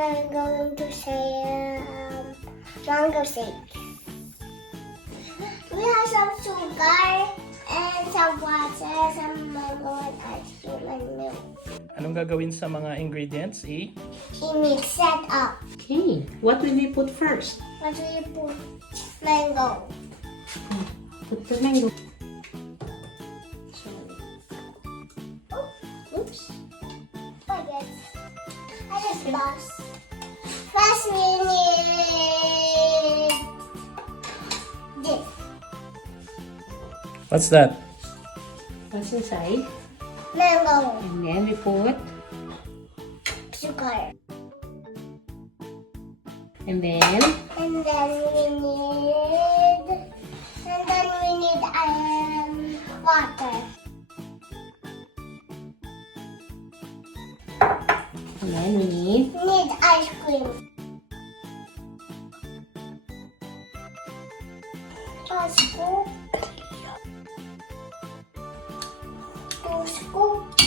I'm going to say mango shake. We have some sugar and some water, some mango and ice cream and milk. Anong gagawin sa mga ingredients, E? I-mix it up. Okay, what will we put first? What will you put? Mango. Put the mango. Sorry. Oops. I just lost. First we need this. What's that? What's inside? Mango. And then we put, Sugar. and then And then we need water. we need We need ice cream. A scoop. 2 scoops.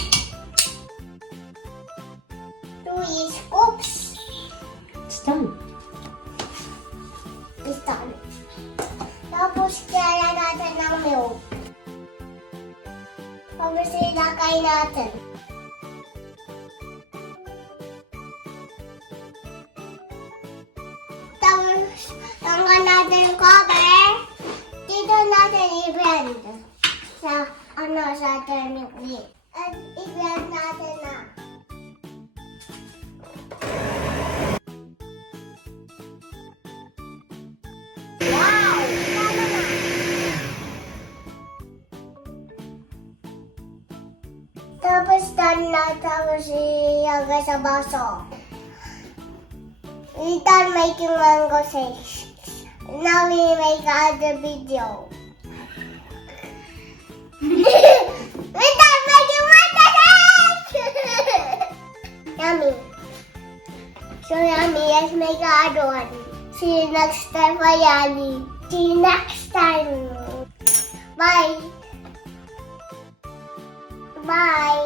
3 scoops. it's done. It's done. Tapos kaya natin ng milk. Tapos ilagay natin. Tapos tanggal natin yung cover. Dito natin i-blend. Sa turning wheel. At i-blend natin na. Wow! Tama na. Tapos done na. Tapos ilagay sa baso. We done making mango shake. Now we make other video. We done making mango shake! Yummy. So yummy. Let's make another one. See you next time, Mayani. See you next time. Bye. Bye.